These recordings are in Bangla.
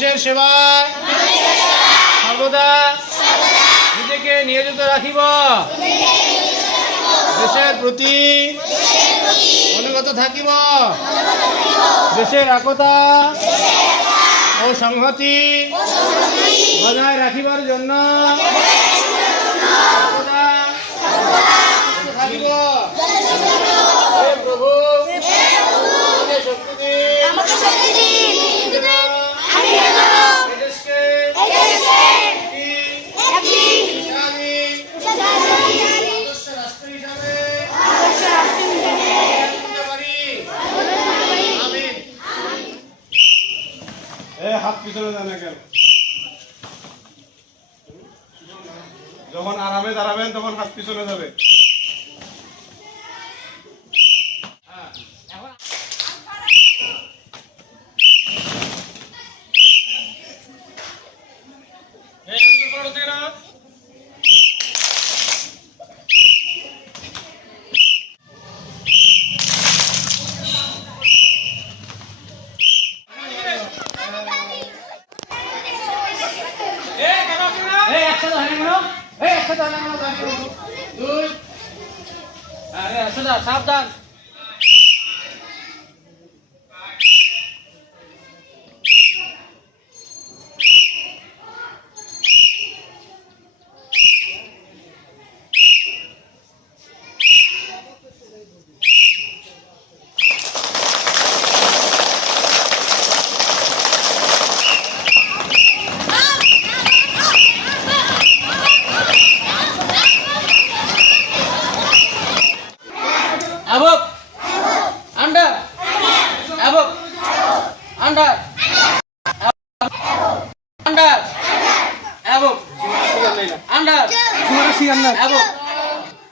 দেশের সেবায় সর্বদা নিজেকে নিয়োজিত রাখিব। দেশের প্রতি অনুগত থাকিব। দেশের একতা ও সংহতি বজায় রাখিবার জন্য প্রভু শক্তি হাত পিছনে জানে কেন? যখন আরামে দাঁড়াবেন তখন হাত পিছনে যাবে। সাবধান under above আন্ডার। এবং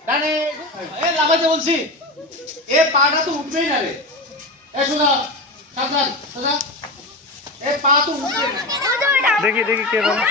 ডানে। এ লাগাইতে বলছি। এ পাটা তো উঠবেই না রে। এ সোজা, সাবধান, সোজা। এ পা তো উঠবে দেখি দেখি কে বলে